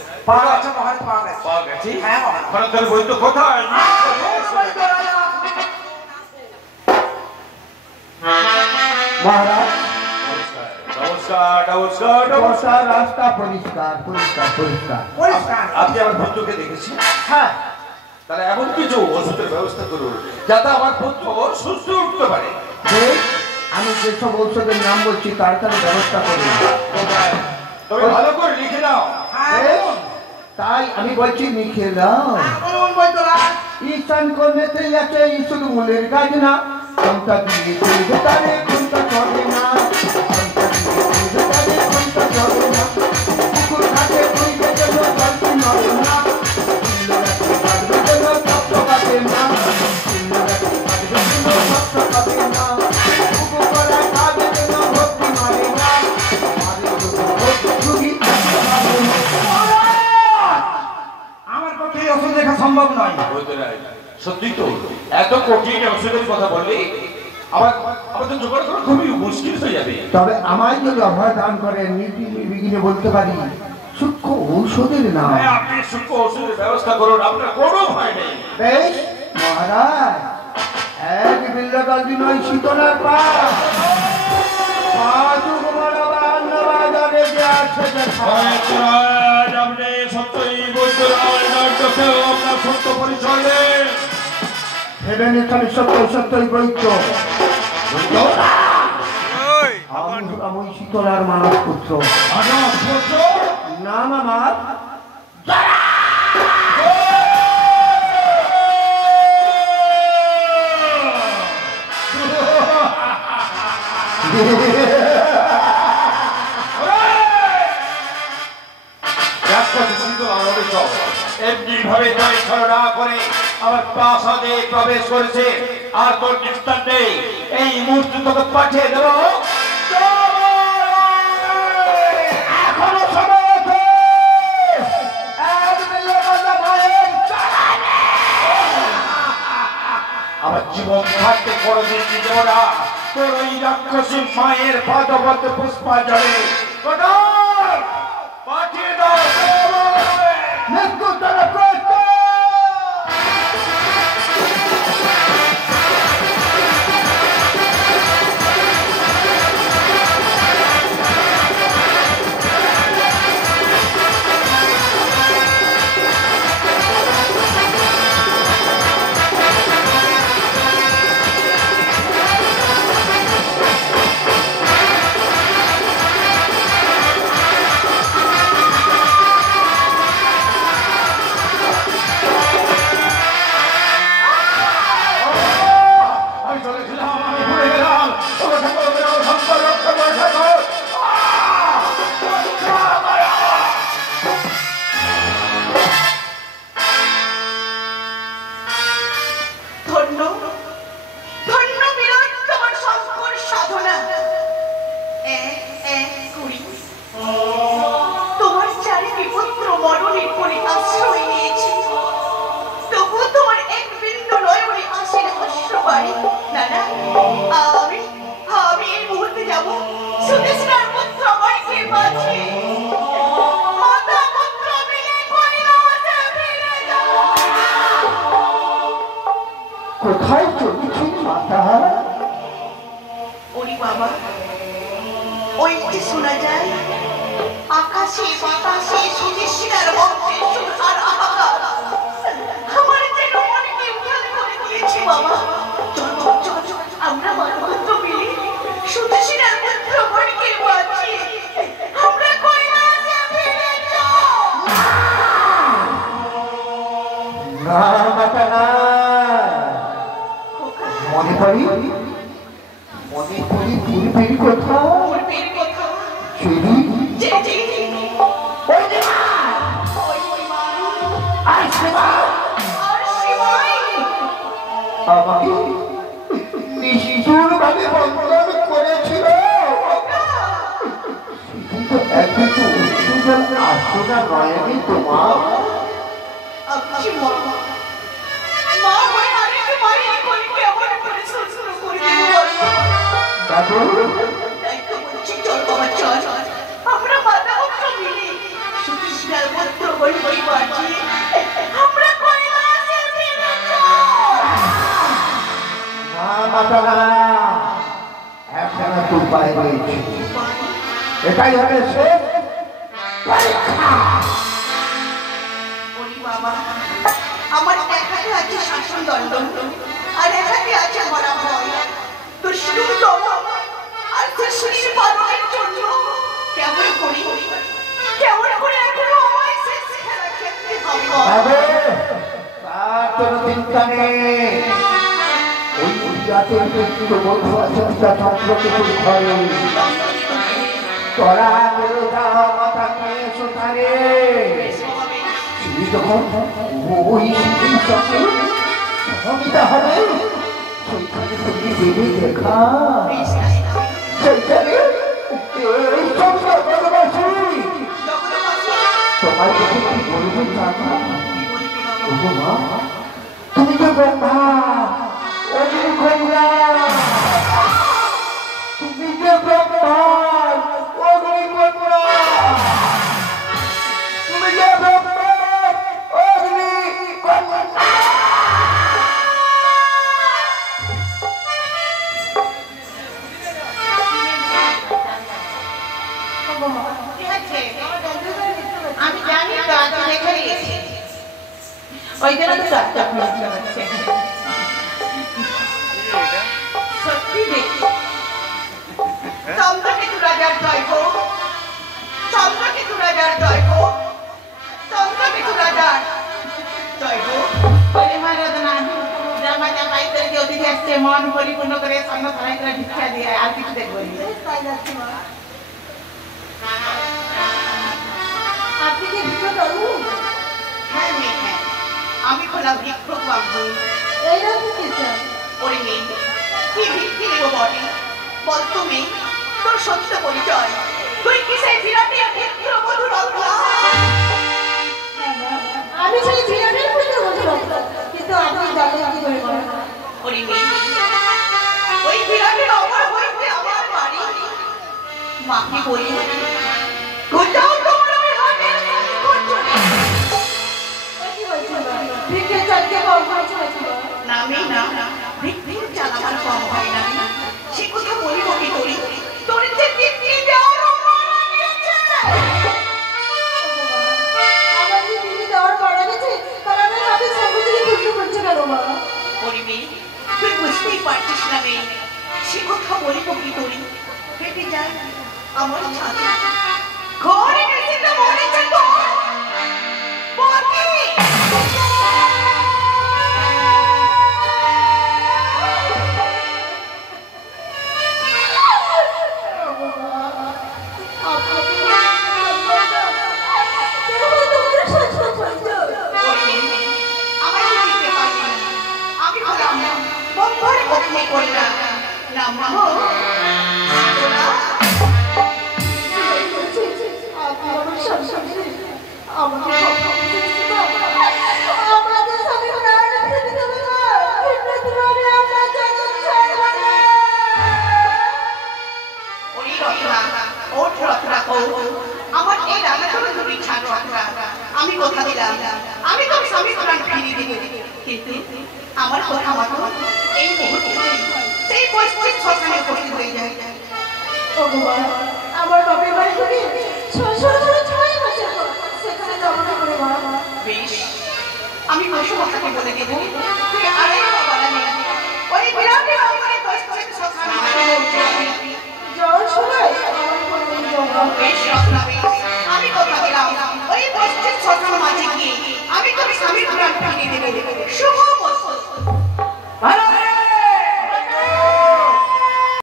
পাওয়া গেছে মহারাজ, পাওয়া গেছে। হ্যাঁ মহারাজ। বই তো কোথায়? মহারাজ নমস্কার নমস্কার নমস্কার। রাস্তা পরিষ্কার পরিষ্কার পরিষ্কার পরিষ্কার। আপনি আমার পুত্রকে দেখেছেন? হ্যাঁ। তাহলে এমন কিছু ওষুধের ব্যবস্থা করুন যাতে আমার পুত্র সুস্থ উঠতে পারে। আমি যেসব ঔষধের নাম বলছি তাড়াতাড়ি ব্যবস্থা করুন। তবে ভালো করে লিখে দাও। তাই আমি বলছি লিখে দাও। ঈশান কন্যাতেই আছে ঈশুর মূলের গাছ না, কোনটা দিয়ে চলবে তারে কোনটা চলে না, কোনটা দিয়ে চলবে তারে কোনটা চলে না, পুকুর ঘাটে বইবে যেন জলটি নড়ে না, চিল্লারাতে কাটবে যেন শব্দ কাটে না, চিল্লারাতে কাটবে যেন শব্দ কাটে না, পুকুর করা কাজে যেন ভক্তি মারে না, মারে ভক্তি আমার পক্ষে এই ওষুধ লেখা সম্ভব নয়। সত্যি তো এত কঠিন ওষুধের কথা বললে আমাদের জোগাড় করা খুবই মুশকিল হয়ে যাবে। তবে আমায় যদি অভয় দান করেন নির্বিঘ্নে বলতে পারি সূক্ষ্ম ঔষধের নাম। আপনি সূক্ষ্ম ওষুধের ব্যবস্থা করুন, আপনার কোনো ভয় নেই। বেশ মহারাজ, এক বিল্লকালি নয় শীতলার পা আপনি সত্যই বলতে আপনার সত্য পরিচয় দেন। ভেবেন এখানে সত্যই সত্যই বৈদ্য। আমি শীতলার মানব পুত্র। নাম আমার এমনি ভাবে না করে আমার প্রাসাদে প্রবেশ করেছে, আর তোর নিস্তার নেই। এই মুহূর্তে তোকে পাঠিয়ে দেব। এখনো সময় আছে। আমার জীবন থাকতে কোনদিন দিব না তোর ওই রাক্ষসী মায়ের পদপদ্মে পুষ্পাঞ্জলি। পাঠিয়ে দাও। কোথায় চলেছি মাতা? ওরে বাবা, ওই যে শোনা যায় আকাশে বাতাসে সুদেশিনার মন্ত্রে সুধার আহার। আমার যেন মনকে উঠান করে দিয়েছে বাবা। চলো চলো আমরা মানবত্র মিলে সুদেশিনার পুত্র মনকে বাঁচিয়ে আমরা কৈলাসে ফিরে যাব। না মাতা না, মনে করি পূর্বের কথা। আমাকে নিষ্ঠুর ভাবে বন্ধন করেছিল। আসনা নয় আমি তোমার আমরা মাতা মিলে সুদেশিনার সর্বত্র বই পাচ্ছি আমরা কৈলাসে ফিরেছ। একখানা তো উপায় রয়েছে, এটাই হবে শেষ পরীক্ষা। বলি বাবা, আমার একাতে আছে শাসন দণ্ড, আর একাতে আছে ভরা ভয়। দুষ্টুর দমন আর দুষ্টুর পালনের জন্য কেমন করি এখনো আমায় শেষ খেলা খেলতে হবে। তার কোনো চিন্তা নেই, ওই জাতের ব্যক্তির বন্ধু আছে চন্দ্রকে ঘরে তোরা মাথাকে সুতারে যখন ওই সঙ্গীতা হবে সেইখানে তুমি দেবী দেখা সেইখানে তোমার কাছে কি বলবো জানা? তুমি তো ব্রহ্মা, অগ্নি কন্যা, তুমি যে ব্রহ্মা অগ্নি কন্যা, তুমি যে ব্রহ্মা অগ্নি কন্যা। আমি জানি তো আজ দেখে গেছি, ওই জন্য তো সত্যি দেখি চন্দ্রকেতু রাজার জয় হোক, চন্দ্রকেতু রাজার জয় হোক, চন্দ্রকেতু রাজার জয় হোক। বলে মহারাজ না জামা জামাইদেরকে অতিথি আসছে, মন পরিপূর্ণ করে সামনে সবাই করে ভিক্ষা দিয়ে আর কিছু দেখবো আপনি কি ভিক্ষা করুন? হ্যাঁ মেয়ে, হ্যাঁ আমি খোলা ভিক্ষুক বাবু। এই না কি চাই? ওরে মেয়ে, কি ভিক্ষি দেবো বটে? বল তুমি তোর সত্য পরিচয়, তুই কি সেই বিরাটি পুত্রবধূ রত্না? আমি সেই বিরাটের পুত্রবধূ রত্না, কিন্তু আপনি জানেন কি করে বলেন? ওরে মেয়ে, ওই বিরাটের অমর হইতে আমার বাড়ি, মাকে বলি কোথাও তোমার আমি হাতে করছো না। ভিক্ষে চালকে কম হয়েছে না মেয়ে না, ভিক্ষে চাল আমার কম হয় না, সে কথা বলিব কি করি? তোর যে দিদি দেওয়ার মারা গিয়েছে। আমার যে দিদি দেওয়ার মারা গেছে, তার আমি হাতে সঙ্গীতের খুঁজতে করছে কেন মা? ওরে মেয়ে, তুই বুঝতেই পারছিস না মেয়ে, সে কথা বলিব কি করি? হেঁটে যাই আমার ছাদে, ঘরে গেছে তো মরেছে তোর বটি। আমার এই রাগা তুমি তুমি ছাড়ো, আমি কথা দিলাম আমি তোর স্বামী প্রাণ ফিরিয়ে দিব, কিন্তু আমার কথা মতো এই মুহূর্তে সেই পশ্চিম শ্মশানে উপস্থিত হয়ে যায়। আমার বাপের বাড়ি থেকে শ্বশুর 6 মাসের পর সেখানে যাবো করে মা। বেশ, আমি বসুমতাকে বলে দেব তুই আড়াই বাবা নেই, ওই বিরাটের অঙ্গনে পশ্চিম শ্মশানে জ্বর শোনায় আমার কোনো যাবো। বেশ রত্না, বেশ আমি কথা দিলাম ওই পশ্চিম শ্মশান মাঝে গিয়ে আমি তোর স্বামীর প্রাণ